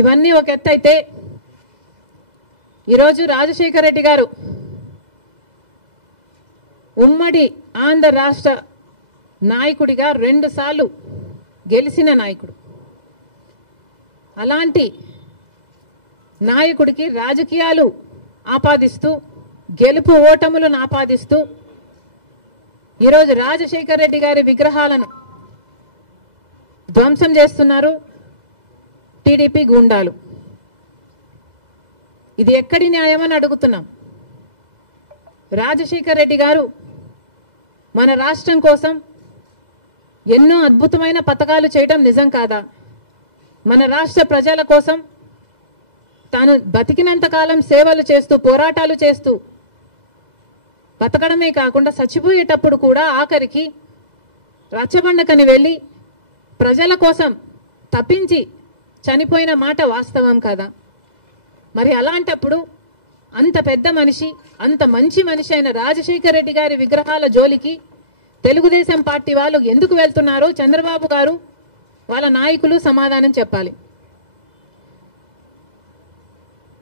ఇవన్నీ ఒక ఎత్తు అయితే ఈరోజు రాజశేఖర రెడ్డి గారు ఉమ్మడి ఆంధ్ర రాష్ట్ర నాయకుడిగా 2 సార్లు గెలిచిన నాయకుడు. అలాంటి నాయకుడికి రాజకీయాలు ఆపాదిస్తూ గెలుపు ఓటములను ఆపాదిస్తూ ఈరోజు రాజశేఖర రెడ్డి గారి విగ్రహాలను ధ్వంసం చేస్తున్నారు టీడీపీ గూండాలు. ఇది ఎక్కడి న్యాయమని అడుగుతున్నాం. రాజశేఖర రెడ్డి గారు మన రాష్ట్రం కోసం ఎన్నో అద్భుతమైన పథకాలు చేయడం నిజం కాదా? మన రాష్ట్ర ప్రజల కోసం తాను బతికినంత కాలం సేవలు చేస్తూ పోరాటాలు చేస్తూ బతకడమే కాకుండా చచ్చిపోయేటప్పుడు కూడా ఆఖరికి రచ్చబండకని వెళ్ళి ప్రజల కోసం తప్పించి చనిపోయిన మాట వాస్తవం కదా? మరి అలాంటప్పుడు అంత పెద్ద మనిషి, అంత మంచి మనిషి అయిన రాజశేఖర రెడ్డి గారి విగ్రహాల జోలికి తెలుగుదేశం పార్టీ వాళ్ళు ఎందుకు వెళ్తున్నారో చంద్రబాబు గారు వాళ్ళ నాయకులు సమాధానం చెప్పాలి.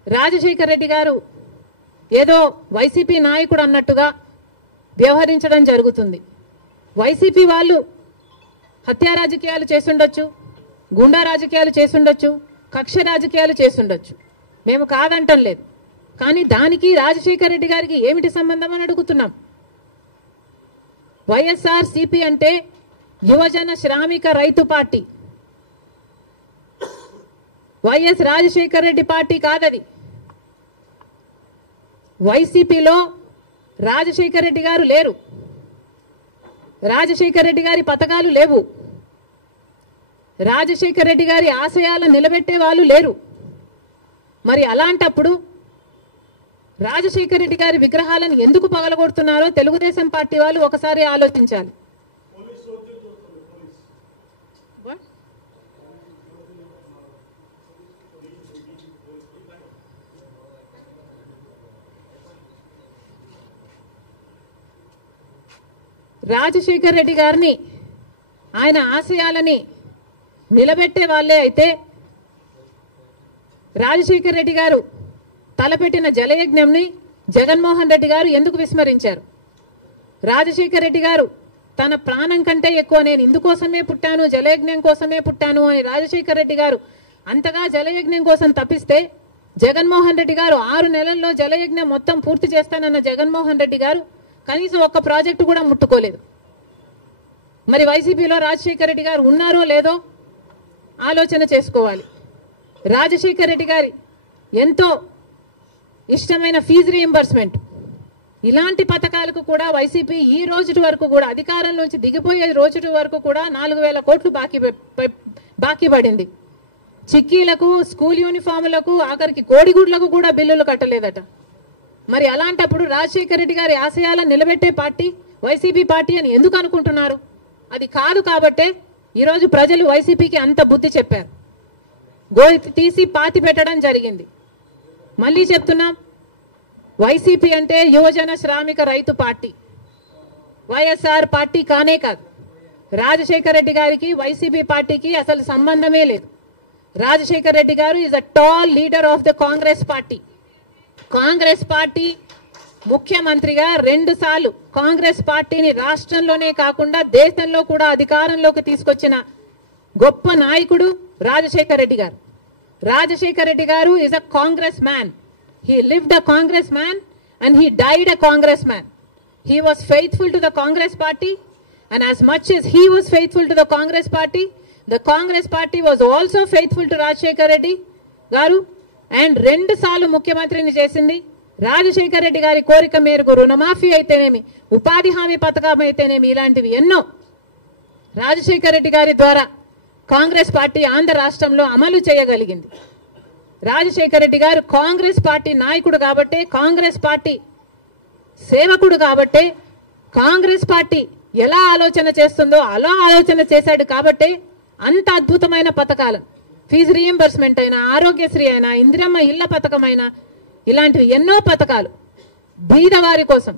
రాజశేఖర రెడ్డి గారు ఏదో వైసీపీ నాయకుడు అన్నట్టుగా వ్యవహరించడం జరుగుతుంది. వైసీపీ వాళ్ళు హత్యా రాజకీయాలు చేసుండొచ్చు, గుండా రాజకీయాలు చేసుండొచ్చు, కక్ష రాజకీయాలు చేసుండొచ్చు, మేము కాదంటం లేదు. కానీ దానికి రాజశేఖర రెడ్డి గారికి ఏమిటి సంబంధం అని అడుగుతున్నాం. వైఎస్ఆర్ సిపి అంటే యువజన శ్రామిక రైతు party. YS Rajasekhara Reddy party కాదది. వైసీపీలో రాజశేఖర రెడ్డి గారు లేరు, రాజశేఖర రెడ్డి గారి పథకాలు లేవు, రాజశేఖర రెడ్డి గారి ఆశయాలను నిలబెట్టే వాళ్ళు లేరు. మరి అలాంటప్పుడు రాజశేఖర రెడ్డి గారి విగ్రహాలను ఎందుకు పగలగొడుతున్నారో తెలుగుదేశం పార్టీ వాళ్ళు ఒకసారి ఆలోచించాలి. రాజశేఖర రెడ్డి గారిని ఆయన ఆశయాలని నిలబెట్టే వాళ్ళే అయితే రాజశేఖర రెడ్డి గారు తలపెట్టిన జలయజ్ఞంని జగన్మోహన్ రెడ్డి గారు ఎందుకు విస్మరించారు? రాజశేఖర రెడ్డి గారు తన ప్రాణం కంటే ఎక్కువ నేను ఇందుకోసమే పుట్టాను, జలయజ్ఞం కోసమే పుట్టాను అని రాజశేఖర రెడ్డి గారు అంతగా జలయజ్ఞం కోసం తప్పిస్తే జగన్మోహన్ రెడ్డి గారు 6 నెలల్లో జలయజ్ఞం మొత్తం పూర్తి చేస్తానన్న జగన్మోహన్ రెడ్డి గారు కనీసం ఒక్క ప్రాజెక్టు కూడా ముట్టుకోలేదు. మరి వైసీపీలో రాజశేఖర రెడ్డి గారు ఉన్నారో లేదో ఆలోచన చేసుకోవాలి. రాజశేఖర రెడ్డి గారి ఎంతో ఇష్టమైన ఫీజు రీయింబర్స్మెంట్, ఇలాంటి పథకాలకు కూడా వైసీపీ ఈ రోజు వరకు కూడా అధికారంలోంచి దిగిపోయే రోజు వరకు కూడా 4,000 కోట్లు బాకీ పడింది. చిక్కీలకు, స్కూల్ యూనిఫాములకు, ఆఖరికి కోడిగుడ్లకు కూడా బిల్లులు కట్టలేదట. మరి అలాంటప్పుడు రాజశేఖర రెడ్డి గారి ఆశయాలను నిలబెట్టే పార్టీ వైసీపీ పార్టీ అని ఎందుకు అనుకుంటున్నారు? అది కాదు కాబట్టే ఈరోజు ప్రజలు వైసీపీకి అంత బుద్ధి చెప్పారు, గోతి తీసి పాతి పెట్టడం జరిగింది. మళ్ళీ చెప్తున్నాం, వైసీపీ అంటే యువజన శ్రామిక రైతు పార్టీ, వైఎస్ఆర్ పార్టీ కానే కాదు. రాజశేఖర రెడ్డి గారికి వైసీపీ పార్టీకి అసలు సంబంధమే లేదు. రాజశేఖర రెడ్డి గారు is a tall leader of the Congress party. Congress party ముఖ్యమంత్రిగా 2 సార్లు కాంగ్రెస్ పార్టీని రాష్ట్రంలోనే కాకుండా దేశంలో కూడా అధికారంలోకి తీసుకొచ్చిన గొప్ప నాయకుడు రాజశేఖర రెడ్డి గారు. రాజశేఖర రెడ్డి గారు is a Congress man. He lived a Congress man and he died a Congress man. He was faithful to the Congress party, and as much as he was faithful to the Congress party was also faithful to Rajshekar Reddy garu, and 2 సార్లు ముఖ్యమంత్రిని చేసింది. రాజశేఖర రెడ్డి గారి కోరిక మేరకు రుణమాఫీ అయితేనేమి, ఉపాధి హామీ పథకం అయితేనేమి, ఇలాంటివి ఎన్నో రాజశేఖర రెడ్డి గారి ద్వారా కాంగ్రెస్ పార్టీ ఆంధ్ర రాష్ట్రంలో అమలు చేయగలిగింది. రాజశేఖర రెడ్డి గారు కాంగ్రెస్ పార్టీ నాయకుడు కాబట్టే, కాంగ్రెస్ పార్టీ సేవకుడు కాబట్టే, కాంగ్రెస్ పార్టీ ఎలా ఆలోచన చేస్తుందో అలా ఆలోచన చేశాడు కాబట్టే అంత అద్భుతమైన పథకాలు, ఫీజు రీయింబర్స్మెంట్ అయినా, ఆరోగ్యశ్రీ అయినా, ఇందిరమ్మ ఇళ్ల పథకమైనా, ఇలాంటివి ఎన్నో పథకాలు బీదవారి కోసం,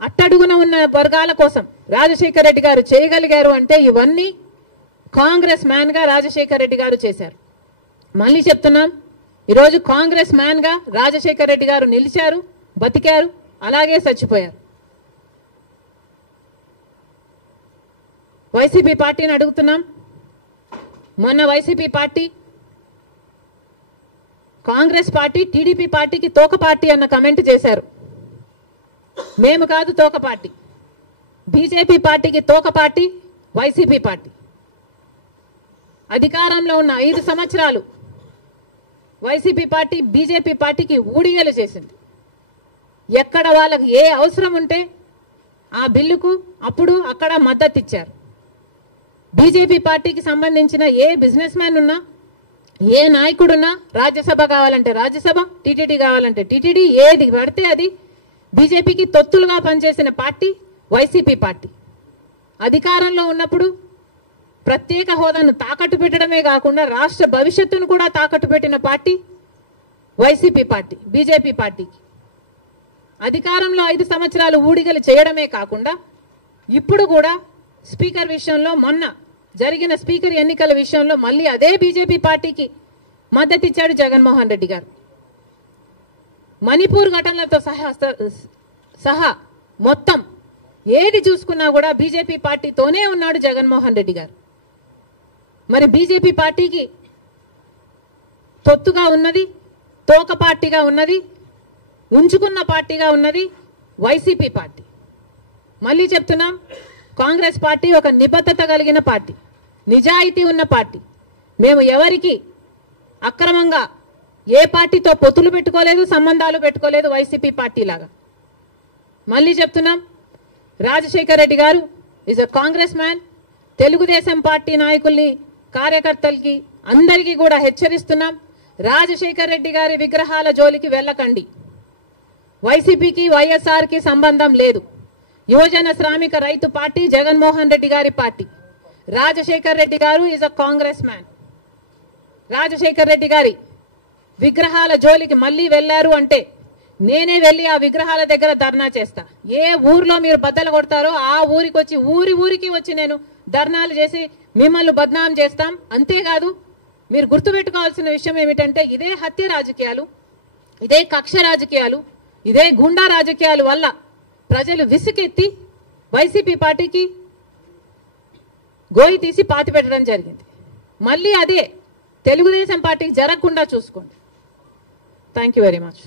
అట్టడుగున ఉన్న వర్గాల కోసం రాజశేఖర రెడ్డి గారు చేయగలిగారు అంటే ఇవన్నీ కాంగ్రెస్ మ్యాన్ గా రాజశేఖర రెడ్డి గారు చేశారు. మళ్ళీ చెప్తున్నాం, ఈరోజు కాంగ్రెస్ మ్యాన్ గా రాజశేఖర్ రెడ్డి గారు నిలిచారు, బతికారు, అలాగే చచ్చిపోయారు. వైసీపీ పార్టీని అడుగుతున్నాం, మొన్న YCP party Congress party TDP పార్టీకి తోక పార్టీ అన్న కమెంట్ చేశారు. మేము కాదు తోక పార్టీ, బీజేపీ పార్టీకి తోక పార్టీ వైసీపీ పార్టీ. అధికారంలో ఉన్న 5 సంవత్సరాలు వైసీపీ పార్టీ బీజేపీ పార్టీకి ఊడిగలు చేసింది. ఎక్కడ వాళ్ళకి ఏ అవసరం ఉంటే ఆ బిల్లుకు అప్పుడు అక్కడ మద్దతు ఇచ్చారు. బీజేపీ పార్టీకి సంబంధించిన ఏ బిజినెస్ మ్యాన్ ఉన్నా, ఏ నాయకుడున్నా, రాజ్యసభ కావాలంటే రాజ్యసభ, టీటీడీ కావాలంటే టీటీడీ, ఏది పడితే అది బీజేపీకి తొత్తులుగా పనిచేసిన పార్టీ వైసీపీ పార్టీ. అధికారంలో ఉన్నప్పుడు ప్రత్యేక హోదాను తాకట్టు పెట్టడమే కాకుండా రాష్ట్ర భవిష్యత్తును కూడా తాకట్టు పెట్టిన పార్టీ వైసీపీ పార్టీ బీజేపీ పార్టీకి. అధికారంలో 5 సంవత్సరాలు ఊడిగలు చేయడమే కాకుండా ఇప్పుడు కూడా స్పీకర్ విషయంలో, మొన్న జరిగిన స్పీకర్ ఎన్నికల విషయంలో మళ్ళీ అదే బీజేపీ పార్టీకి మద్దతు ఇచ్చాడు జగన్మోహన్ రెడ్డి గారు. మణిపూర్ ఘటనలతో సహా మొత్తం ఏది చూసుకున్నా కూడా బీజేపీ పార్టీతోనే ఉన్నాడు జగన్మోహన్ రెడ్డి గారు. మరి బీజేపీ పార్టీకి తొత్తుగా ఉన్నది, తోక పార్టీగా ఉన్నది, ఉంచుకున్న పార్టీగా ఉన్నది వైసీపీ పార్టీ. మళ్ళీ చెప్తున్నాం, కాంగ్రెస్ పార్టీ ఒక నిబద్ధత కలిగిన పార్టీ, నిజాయితీ ఉన్న పార్టీ. మేము ఎవరికి అక్రమంగా ఏ పార్టీతో పొత్తులు పెట్టుకోలేదు, సంబంధాలు పెట్టుకోలేదు వైసీపీ పార్టీ లాగా. మళ్ళీ చెప్తున్నాం, రాజశేఖర్ రెడ్డి గారు is a Congress man. Telugu Desam party నాయకుల్ని, కార్యకర్తలకి, అందరికీ కూడా హెచ్చరిస్తున్నాం, రాజశేఖర్ రెడ్డి గారి విగ్రహాల జోలికి వెళ్ళకండి. వైసీపీకి వైఎస్ఆర్కి సంబంధం లేదు. యువజన శ్రామిక రైతు పార్టీ జగన్మోహన్ రెడ్డి గారి పార్టీ. రాజశేఖర్ రెడ్డి గారు is a Congress man. Rajasekhar Reddy గారి విగ్రహాల జోలికి మళ్ళీ వెళ్లారు అంటే నేనే వెళ్ళి ఆ విగ్రహాల దగ్గర ధర్నా చేస్తా. ఏ ఊర్లో మీరు బద్దలు కొడతారో ఆ ఊరికి వచ్చి, ఊరికి వచ్చి నేను ధర్నాలు చేసి మిమ్మల్ని బద్నాం చేస్తాం. అంతేకాదు, మీరు గుర్తుపెట్టుకోవాల్సిన విషయం ఏమిటంటే, ఇదే హత్య రాజకీయాలు, ఇదే కక్ష రాజకీయాలు, ఇదే గుండా రాజకీయాల వల్ల ప్రజలు విసుకెత్తి వైసీపీ పార్టీకి గోయి తీసి పాతి పెట్టడం జరిగింది. మళ్ళీ అదే తెలుగుదేశం పార్టీకి జరగకుండా చూసుకోండి. Thank you very much.